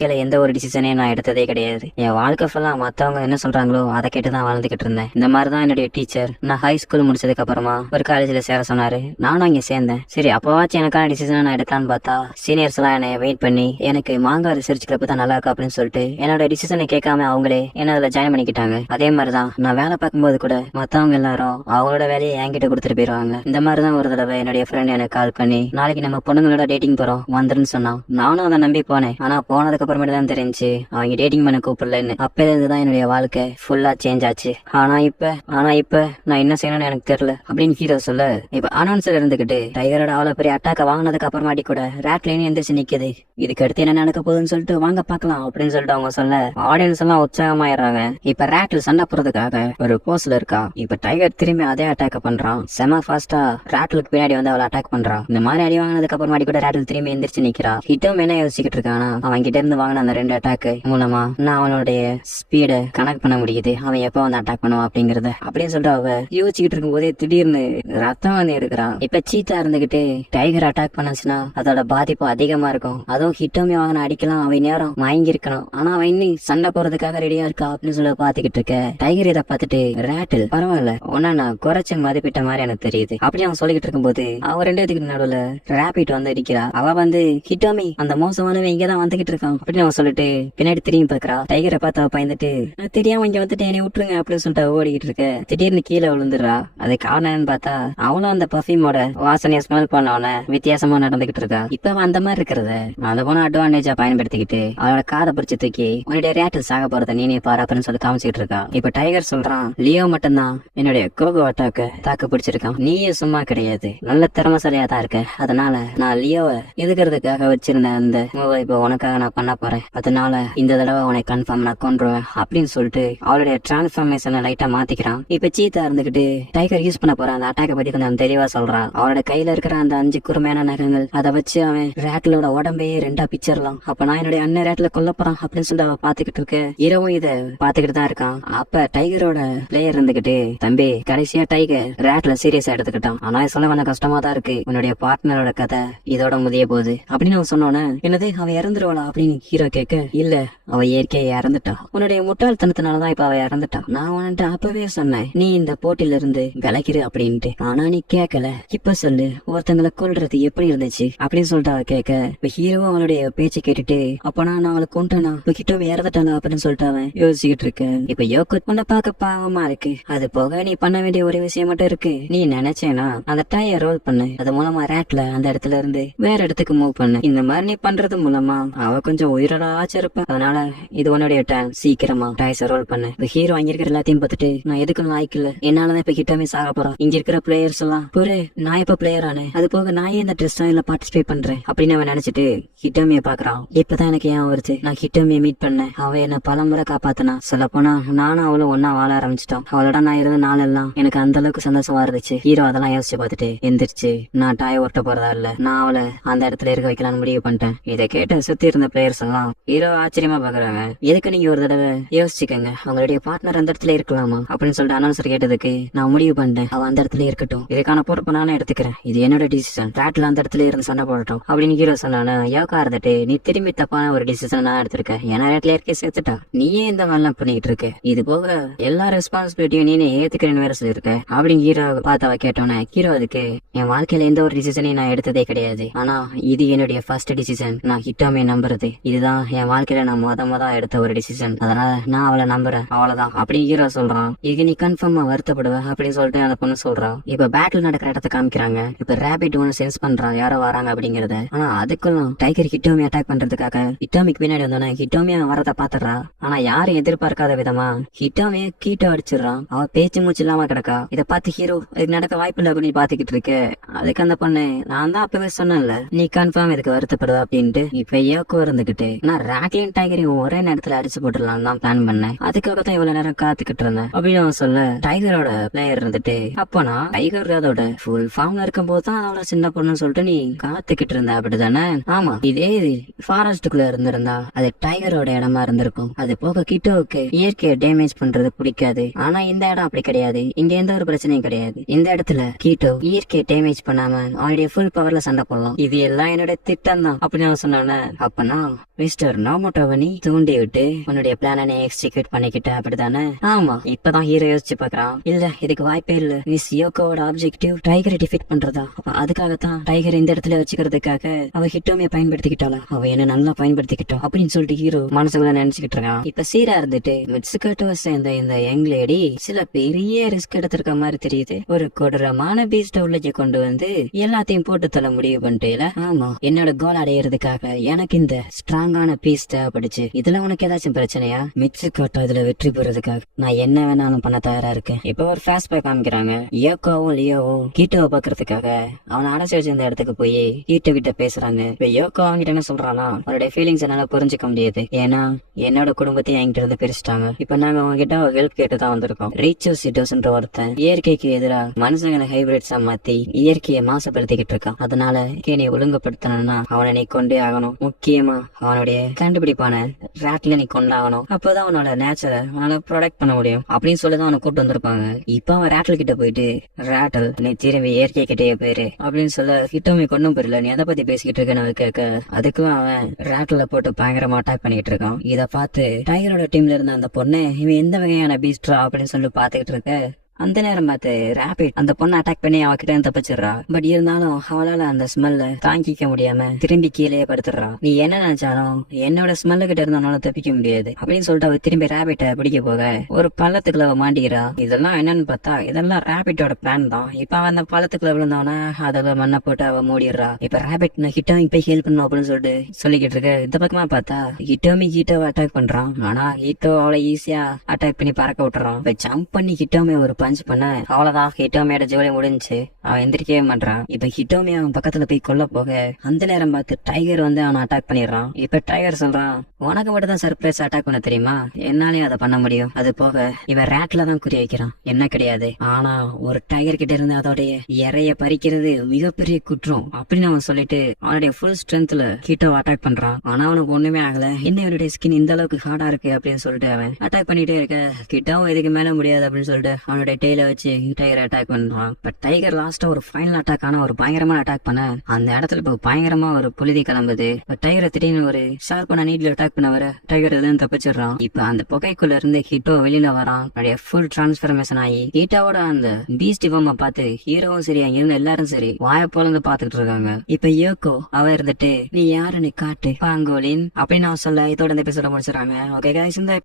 வாழ்க்கையில எந்த ஒரு டிசிஷனையும் நான் எடுத்ததே கிடையாது. என் வாழ்க்கை ஃபுல்லா மத்தவங்க என்ன சொல்றாங்களோ அதை கேட்டுதான் வாழ்ந்துகிட்டு இருந்தேன். இந்த மாதிரிதான் என்னுடைய டீச்சர் நான் ஹை ஸ்கூல் முடிச்சதுக்கு அப்புறமா ஒரு காலேஜ்ல சேர சொன்னாரு. நானும் அங்க சேர்ந்தேன். சரி அப்பவாச்சும் எனக்கான டிசிஷன் நான் எடுக்கலான்னு பார்த்தா சீனியர்ஸ் எல்லாம் என்னை வெயிட் பண்ணி எனக்கு மாங்கா ரிசர்ச் கிளப் தான் நல்லா இருக்கும் அப்படின்னு சொல்லிட்டு என்னோட டிசிஷனை கேட்காம அவங்களே என்ன அதுல ஜாயின் பண்ணிக்கிட்டாங்க. அதே மாதிரிதான் நான் வேலை பார்க்கும்போது கூட மத்தவங்க எல்லாரும் அவங்களோட வேலையை என்கிட்ட கொடுத்துட்டு போயிருவாங்க. இந்த மாதிரிதான் ஒரு தடவை என்னுடைய ஃப்ரெண்ட் எனக்கு கால் பண்ணி நாளைக்கு நம்ம பொண்ணுங்களோட டேட்டிங் போறோம் வந்துருன்னு சொன்னான். நானும் அதை நம்பி போனேன். ஆனா போனதுக்கு அப்புறமேட்டு தான் தெரிஞ்சு அவங்க டேட்டிங் பண்ண கூப்பிடலன்னு. அப்பல இருந்துதான் என்னுடைய வாழ்க்கை ஃபுல்லா சேஞ்ச் ஆச்சு. ஆனா இப்ப நான் என்ன செய்யணும்னு எனக்கு தெரியல அப்படின்னு ஹீரோ சொல்ல, இப்ப அனௌன்சர் இருந்துகிட்டு டைகரோட அவ்வளவு பெரிய அட்டாக்க வாங்கினதுக்கு அப்புறமாட்டி கூட ரேட்லேன்னு எந்திரிச்சு நிக்குது. இதுக்கு அடுத்து என்ன நடக்க போகுதுன்னு சொல்லிட்டு வாங்க பாக்கலாம் அப்படின்னு சொல்லிட்டு அவங்க சொல்ல ஆடியன்ஸ் எல்லாம் உற்சாகமாயிடுறாங்க. இப்ப ரேட்டில் சண்டை போறதுக்காக ஒரு போஸ்ல இருக்கா. இப்ப டைகர் திரும்பி அதே அட்டாக் பண்றான். செம ஃபாஸ்டா ரேட்டிலுக்கு பின்னாடி வந்து அவளை அட்டாக் பண்றான். இந்த மாதிரி அடி வாங்கினதுக்கு அப்புறமாட்டி கூட ரேட்டில் திரும்பி எந்திரிச்சு நிக்கிறா. ஹிட்டும் என்ன யோசிச்சுக்கிட்டு இருக்கானா, அவன் கிட்ட இருந்து வாங்கின அந்த 2 அட்டாக் மூலமா நான் அவனுடைய ஸ்பீட கனெக்ட் பண்ண முடியுது. அவன் எப்ப வந்து அட்டாக் பண்ணுவான் அப்படிங்கறத அப்படின்னு சொல்லிட்டு அவ யோசிச்சுக்கிட்டு இருக்கும் போதே திடீர்னு ரத்தம் வந்து எடுக்கிறான். இப்ப சீத்தா இருந்துகிட்டு டைகர் அட்டாக் பண்ணச்சுன்னா அதோட பாதிப்பு அதிகமா இருக்கும். அதுவும் ஹிட்டோமே வாங்கின அடிக்கலாம். அவன் நேரம் வாங்கி இருக்கணும். ஆனா அவன் இன்னும் சண்டை போறதுக்காக ரெடியா இருக்கா அப்படின்னு சொல்ல பாத்துக்கிட்டு இருக்க. டைகர் இதை பார்த்துட்டு ரேட்டில் பரவாயில்ல உன்ன நான் குறைச்ச மதிப்பிட்ட மாதிரி எனக்கு தெரியுது அப்படி அவன் சொல்லிக்கிட்டு இருக்கும் போது அவன் 2 பேத்துக்கு நடுவுல ரேபிட் வந்து அடிக்கிறா. அவ வந்து ஹிட்டோமி அந்த மோசமானவன் இங்கதான் வந்துகிட்டு இருக்கான் அப்படின்னு அவன் சொல்லிட்டு பின்னாடி திரும்பி பாக்குறா. டைகரை பார்த்து அவ பயந்துட்டு நான் தெரியாம இங்க வந்துட்டு என்னை விட்டுருங்க அப்படின்னு சொல்லிட்டு ஓடிக்கிட்டு இருக்க. திடீர்னு கீழே விழுந்துடுறா. அது காரணம் என்னன்னு பார்த்தா அவளும் அந்த பர்ஃபியூமோட வாசனையை ஸ்மெல் பண்ணவன வித்தியாசமா நடந்துகிட்டு இருக்கா. இப்ப அவன் அந்த மாதிரி இருக்கிறத அந்த போன அட்வான்டேஜா பயன்படுத்திக்கிட்டு அவளோட காதை பிடிச்சி தூக்கி உன்னுடைய ரேட்டில் சாக போறத நீனே பாரு அப்படின்னு சொல்லி காமிச்சிட்டு இருக்கா. இப்ப டைகர் சொல்றான் லியோ மட்டும்தான் என்னுடைய கோகோ அட்டாக்க தாக்கு பிடிச்சிருக்கான். நீயே சும்மா கிடையாது, நல்ல திறமசாலியா தான் இருக்க. அதனால நான் லியோவை எதுக்கிறதுக்காக வச்சிருந்த அந்த மூவை இப்ப உனக்காக நான் பண்ண போறேன். அதனால இந்த தடவை உனக்கு கன்ஃபார்ம் நான் கொன்றுவேன் அப்படின்னு சொல்லிட்டு அவளுடைய டிரான்ஸ்ஃபர்மேஷனை லைட்டா மாத்திக்கிறான். இப்ப சீத்தா இருந்துகிட்டு டைகர் யூஸ் பண்ண போறான் அந்த அட்டாக்க பத்தி கொஞ்சம் தெளிவா சொல்றான். அவனோட கையில இருக்கிற அந்த 5 குறுமையான நகங்கள் அதை வச்சு அவன் ரேட்லோட உடம்பையே 2ஆ பிச்சிடலாம். அப்ப நான் என்னுடைய அண்ணன் ரேட்ல கொல்ல போறான் அப்படின்னு சொல்லிட்டு அவ பாத்துக்கிட்டு இருக்க. இரவும் இத பாத்துக்கிட்டு தான் இருக்கான். அப்ப டைகரோட பிளேயர் இருந்துகிட்டு தம்பி கடைசியா டைகர் ரேட்ல சீரியஸா எடுத்துக்கிட்டான். ஆனா சொல்ல கொஞ்சம் கஷ்டமா தான் இருக்கு. உன்னுடைய பார்ட்னரோட கதை இதோட முதிய போகுது அப்படின்னு அவன் சொன்னோன்னே என்னது அவ இறந்துருவாளா அப்படின்னு ஹீரோ கேட்க, இல்ல அவ இயற்கையை இறந்துட்டா. உன்னுடைய முட்டாள்தனத்தினாலதான் இப்ப அவ இறந்துட்டா. நான் உன்கிட்ட அப்பவே சொன்னேன் நீ இந்த போட்டில இருந்து விளைக்கிறு அப்படின்ட்டு. ஆனா நீ கேட்கல. இப்ப சொல்லு ஒருத்தங்களை கொல்றது எப்படி இருந்துச்சு அப்படின்னு சொல்லிட்டு அவ கேட்க, இப்ப ஹீரோவும் அவளுடைய பேச்சு கேட்டுட்டு அப்ப நான் அவளை கொண்டனா இப்ப கிட்ட இறந்துட்டாங்க அப்படின்னு சொல்லிட்டு அவன் யோசிச்சுக்கிட்டு இருக்க. இப்ப யோகத் உன்னை பார்க்க பாவமா இருக்கு. அது போக நீ பண்ண வேண்டிய ஒரு விஷயம் மட்டும் இருக்கு. நீ நினைச்சேனா அந்த டயர் ரோல் பண்ணு. அது மூலமா ரேட்ல அந்த இடத்துல இருந்து வேற இடத்துக்கு மூவ் பண்ணு. இந்த மாதிரி நீ பண்றது மூலமா அவ கொஞ்சம் உயிரோட ஆச்சிருப்ப. அதனால இது உன்னுடைய டைம். சீக்கிரமா டயர்ஸ் ரோல் பண்ணு. இப்ப ஹீரோ அங்க இருக்கிற எல்லாத்தையும் பார்த்துட்டு நான் எதுக்கும் லாய்க்கல. என்னாலதான் இப்ப கிட்டமே சாக போறான். இங்க இருக்கிற பிளேயர்ஸ் எல்லாம் ஒரு நான் இப்ப பிளேயர் ஆனே. அது போக நான் இந்த ட்ரெஸ் ஸ்டைல பார்ட்டிசிபேட் பண்றேன் அப்படின்னு அவன் நினைச்சிட்டு ஹிட்டோமியை பாக்குறான். இப்பதான் எனக்கு ஏன் வருது. நான் ஹிட்டோமியை மீட் பண்ணேன். அவ என்ன பல முறை காப்பாத்தினா. சொல்ல போனா நானும் அவளும் ஒன்னா வாழ ஆரம்பிச்சிட்டோம். அவளோட நான் இருந்த நாளெல்லாம் எனக்கு அந்த அளவுக்கு சந்தோஷமா இருந்துச்சு. ஹீரோ அதெல்லாம் யோசிச்சு பார்த்துட்டு எந்திரிச்சு நான் டாய ஒட்ட போறதா இல்ல, நான் அவளை அந்த இடத்துல இருக்க வைக்கலாம்னு முடிவு பண்ணிட்டேன். இதை கேட்டு சுத்தி இருந்த பிளேயர்ஸ் எல்லாம் ஹீரோ ஆச்சரியமா பாக்குறாங்க. எதுக்கு நீங்க ஒரு தடவை யோசிச்சுக்கங்க, அவங்களுடைய பார்ட்னர் அந்த இடத்துல இருக்கலாமா அப்படின்னு சொல்லிட்டு அனௌன்சர் கேட்டதுக்கு நான் முடிவு பண்ணிட்டேன் அவ அந்த இடத்துல இருக்கட்டும். இதுக்கான பொறுப்பு நானே எடுத்துக்கிறேன். இது என்னோட டிசிஷன். ரேட்ல அந்த இடத்துல இருந்து சண்டை போடட்டும் அப்படின்னு ஹீரோ சொன்னானு. யோகா இருந்துட்டு நீ திரும்பி தப்பான ஒரு டிசிஷன் நான் எடுத்திருக்கேன். ஏன்னா ரேட்ல இருக்கே சேர்த்துட்டா நீயே இந்த மாதிரிலாம் பண்ணிட்டு இருக்க. இது போக எல்லா ரெஸ்பான்சிபிலிட்டியும் நீனே ஏத்துக்கிறேன்னு வேற சொல்லிருக்க அப்படின்னு ஹீரோ பார்த்து அவ கேட்டோன்னே ஹீரோ அதுக்கு என் வாழ்க்கையில எந்த ஒரு டிசிஷனையும் நான் எடுத்ததே கிடையாது. ஆனா இது என்னுடைய ஃபர்ஸ்ட் டிசிஷன். நான் ஹிட்டோமே நம்புறது. இதுதான் என் வாழ்க்கையில நான் முத எடுத்த ஒரு டிசிஷன். அதனால நான் அவளை நம்புறேன் அவ்வளவுதான் அப்படின்னு ஹீரோ சொல்றான். இது நீ கன்ஃபார்மா வருத்தப்படுவ அப்படின்னு சொல்லிட்டு அந்த பொண்ணு சொல்றான். இப்ப பேட்டில் நடக்கிற இடத்த காமிக்கிறாங்க. இப்ப ரேபிட் ஒன்னு சென்ஸ் பண்றான் யாரோ வராங்க அப்படிங்கறத. ஆனா அதுக்குள்ளும் டைகர் ஹிட்டோமி அட்டாக் பண்றதுக்காக ஹிட்டோமிக்கு பின்னாடி வந்தோன்னா ஹிட்டோமியா வரத பாத்துறா. ஆனா யாரும் எதிர்பார்க்காத விதமா ஹிட்டோமிய கீட்டோ அடிச்சிடறான். அவ பேச்சு மூச்சு இல்லாம கிடக்கா. இத பார்த்து ஹீரோ இது நடக்க வாய்ப்பு இல்ல அப்படின்னு பாத்துக்கிட்டு இருக்கு. அதுக்கு அந்த பொண்ணு நான் தான் அப்பவே சொன்னேன்ல நீ கன்ஃபார்ம் இதுக்கு வருத்தப்படுவா அப்படின்ட்டு. இப்ப யோகோ இருந்துகிட்டு நான் ராக்லின் டைகரையும் ஒரே நேரத்துல அடிச்சு போட்டுடலாம் தான் பிளான் பண்ணேன். அதுக்காக தான் இவ்வளவு நேரம் காத்துக்கிட்டு இருந்தேன் அப்படின்னு அவன் சொல்ல டைகரோட பிளேயர் இருந்துட்டு அப்பனா டைகர் அதோட ஃபுல் ஃபார்ம்ல இருக்கும் போதுதான் அவளை சின்ன பொண்ணுன்னு சொல்லிட்டு நீ காத்துக்கிட்டு இருந்த அப்படிதானே? ஆமா, இதே ஃபாரஸ்டுக்குள்ள இருந்திருந்தா அது டைகரோட இடமா இருந்திருக்கும். அது போக கிட்டோவுக்கு இயற்கையை டேமேஜ் பண்றது பிடிக்காது. ஆனா இந்த இடம் அப்படி கிடையாது. இங்க எந்த ஒரு பிரச்சனையும் கிடையாது. இந்த இடத்துல கீட்டோ இயற்கையை டேமேஜ் பண்ணாம அவனுடைய ஃபுல் பவர்ல சண்டை போடலாம். இது எல்லாம் என்னோட திட்டம் தான் அப்படின்னு அவன் சொன்னானே. அப்பனா மிஸ்டர் நாமோட்டோவனி தூண்டி விட்டு உன்னுடைய பிளான நீ எக்ஸிக்யூட் பண்ணிக்கிட்ட அப்படித்தானே? ஆமா. இப்பதான் ஹீரோ யோசிச்சு பாக்குறான். இல்ல இதுக்கு வாய்ப்பே இல்ல. மிஸ் யோகோவோட ஆப்ஜெக்டிவ் டைகரை டிஃபீட் பண்றதா? அதுக்காகத்தான் டைகர் இந்த இடத்துல வச்சுக்கிறதுக்காக அவ ஹிட்டோமிய பயன்படுத்திக்கிட்டாளா? அவ என்ன நல்லா பயன்படுத்திக்கிட்டோம் அப்படின்னு சொல்லிட்டு ஹீரோ மனசுக்குள்ள நினைச்சுக்கிட்டு இருக்கான். இப்ப சீரா இருந்துட்டு மிட்சுகோட்டோவை சேர்ந்த இந்த யங் லேடி சில பெரிய ரிஸ்க் எடுத்திருக்க மாதிரி தெரியுது. ஒரு கொடூரமான பீஸ்ட உள்ளே கொண்டு வந்து எல்லாத்தையும் போட்டு தள்ள முடிவு பண்ணிட்டேல. ஆமா, என்னோட கோல் அடையிறதுக்காக எனக்கு இந்த ஸ்ட்ராங்கான பீஸ் தேவைப்படுச்சு. இதுல உனக்கு ஏதாச்சும் பிரச்சனையா? மிட்சுகோட்டோ இதுல வெற்றி பெறதுக்காக நான் என்ன வேணாலும் பண்ண தயாரா இருக்கேன். இப்ப ஒரு ஃபிளாஷ்பேக் காமிக்கிறாங்க. யோகோவும் லியோவும் கீட்டோவை பாக்குறதுக்காக அவனை அடைச்சு வச்சிருந்த இடத்துக்கு போய் கீட்டோ கிட்ட பேசுறாங்க. இப்ப யோகோ அவங்கிட்ட என்ன சொல்றானா, அவருடைய ஃபீலிங்ஸ் என்னால புரிஞ்சுக்க முடியாது. ஏன்னா என்னோட குடும்பத்தையும் என்கிட்ட இருந்து பிரிச்சுட்டாங்க. இப்ப நாங்க உங்ககிட்ட ஹெல்ப் கேட்டு தான் வந்திருக்கோம். ரீச்சோ சிட்டோஸ்ன்ற ஒருத்தன் இயற்கைக்கு எதிராக மனுஷங்களை ஹைபிரிட்ஸா மாத்தி இயற்கையை மாசுபடுத்திக்கிட்டு இருக்கான். அதனால நீ ஒழுங்குபடுத்தணும்னா அவனை நீ கொண்டே ஆகணும். முக்கியமா அவனுடைய கண்டுபிடிப்பான ராட்ல நீ கொண்டாகணும். அப்பதான் அவனோட நேச்சரை அவனால ப்ரொடெக்ட் பண்ண முடியும் அப்படின்னு சொல்லிதான் அவனை கூட்டு வந்திருப்பாங்க. இப்ப அவன் ராட்டல் கிட்ட போயிட்டு, ராட்டல் நீ திரும்பி இயற்கை கிட்டே போயிரு அப்படின்னு சொல்ல, ஹிட்டோமி கொண்டும் புரியல நீ எதை பத்தி பேசிக்கிட்டு இருக்கேன்னு கேட்க, அதுக்கும் அவன் ராட்டல போட்டு பயங்கரமா அட்டாக் பண்ணிட்டு இருக்கான். இத பார்த்து டைகரோட டீம்ல இருந்த அந்த பொண்ணு இவன் எந்த வகையான பீஸ்ட்ரா அப்படின்னு சொல்லி பாத்துக்கிட்டு இருக்க, அந்த நேரம் பார்த்து ராபிட் அந்த பொண்ணை அட்டாக் பண்ணி அவகிட்ட தப்பிச்சிடுறா. பட் இருந்தாலும் அவளால அந்த ஸ்மெல்ல தாங்கிக்க முடியாம திரும்பி கீழே படுத்துடுறா. நீ என்ன நினைச்சாலும் என்னோட ஸ்மெல்லு கிட்ட இருந்து அவனால தப்பிக்க முடியாது அப்படின்னு சொல்லிட்டு அவ திரும்பி ராபிட்ட பிடிக்க போக ஒரு பள்ளத்துக்குள்ள அவ மாண்டிக்கிறா. இதெல்லாம் என்னன்னு பார்த்தா இதெல்லாம் ராபிட்டோட பிளான் தான். இப்ப அவன் அந்த பள்ளத்துக்குள்ள விழுந்தவன அதுல மண்ணை போட்டு அவ மூடிடுறா. இப்ப ராபிட் நான் ஹிட்டோமி போய் ஹெல்ப் பண்ணும் அப்படின்னு சொல்லிட்டு சொல்லிக்கிட்டு இருக்க, இந்த பக்கமா பார்த்தா ஹிட்டோமி ஹீட்டோவை அட்டாக் பண்றான். ஆனா ஹீட்டோ அவளை ஈஸியா அட்டாக் பண்ணி பறக்க விட்டுறான். இப்ப ஜம்ப் பண்ணி ஹிட்டோமி ஒரு பஞ்ச் பண்ண அவ்வளவுதான், ஹிட்டோமியோட ஜோலி முடிஞ்சு அவன் எந்திரிக்கவே மாட்டான். இப்ப ஹிட்டோமி அவன் பக்கத்துல போய் கொல்ல போக அந்த நேரம் பார்த்து டைகர் வந்து அவனை அட்டாக் பண்ணிடுறான். இப்ப டைகர் சொல்றான், உனக்கு மட்டும் தான் சர்ப்ரைஸ் அட்டாக் பண்ண தெரியுமா, என்னாலயும் அதை பண்ண முடியும். அது போக இவன் ரேட்ல தான் குறி வைக்கிறான், என்ன கிடையாது. ஆனா ஒரு டைகர் கிட்ட இருந்து அதோடைய இறைய பறிக்கிறது மிகப்பெரிய குற்றம் அப்படின்னு அவன் சொல்லிட்டு அவனுடைய ஃபுல் ஸ்ட்ரென்த்ல ஹீட்டோ அட்டாக் பண்றான். ஆனா அவனுக்கு ஒண்ணுமே ஆகல. என்ன இவருடைய ஸ்கின் இந்த அளவுக்கு ஹார்டா இருக்கு அப்படின்னு சொல்லிட்டு அவன் அட்டாக் பண்ணிட்டே இருக்க, கிட்டாவும் இதுக்கு மேல முடியாது அப்படின்னு சொல்லிட்டு அவனுடைய டெய்ல வச்சு டைகர் அட்டாக் பண்றான். பட் டைகர் லாஸ்டா ஒரு ஃபைனல் அட்டாக் ஆன ஒரு பயங்கரமான அட்டாக் பண்ண அந்த இடத்துல இப்ப பயங்கரமா ஒரு புழுதி கிளம்புது. டைகரை திடீர்னு ஒரு ஷார்ப்பான நீட்ல அட்டாக் பண்ண வர டைகர் எதுவும் தப்பிச்சிடுறான். இப்ப அந்த புகைக்குள்ள இருந்து ஹீட்டோ வெளியில வரான். அப்படியே ஃபுல் டிரான்ஸ்பர்மேஷன் ஆகி ஹீட்டோவோட அந்த பீஸ்ட் பொம்மை பார்த்து ஹீரோவும் சரி அங்க இருந்து எல்லாரும் சரி வாய போல பாத்துட்டு இருக்காங்க. இப்ப யோகோ அவ இருந்துட்டு, நீ யாருன்னு காட்டு பாங்கோலின் அப்படின்னு அவன் சொல்ல இதோட இந்த எபிசோட முடிச்சிடறாங்க. ஓகே गाइस, இந்த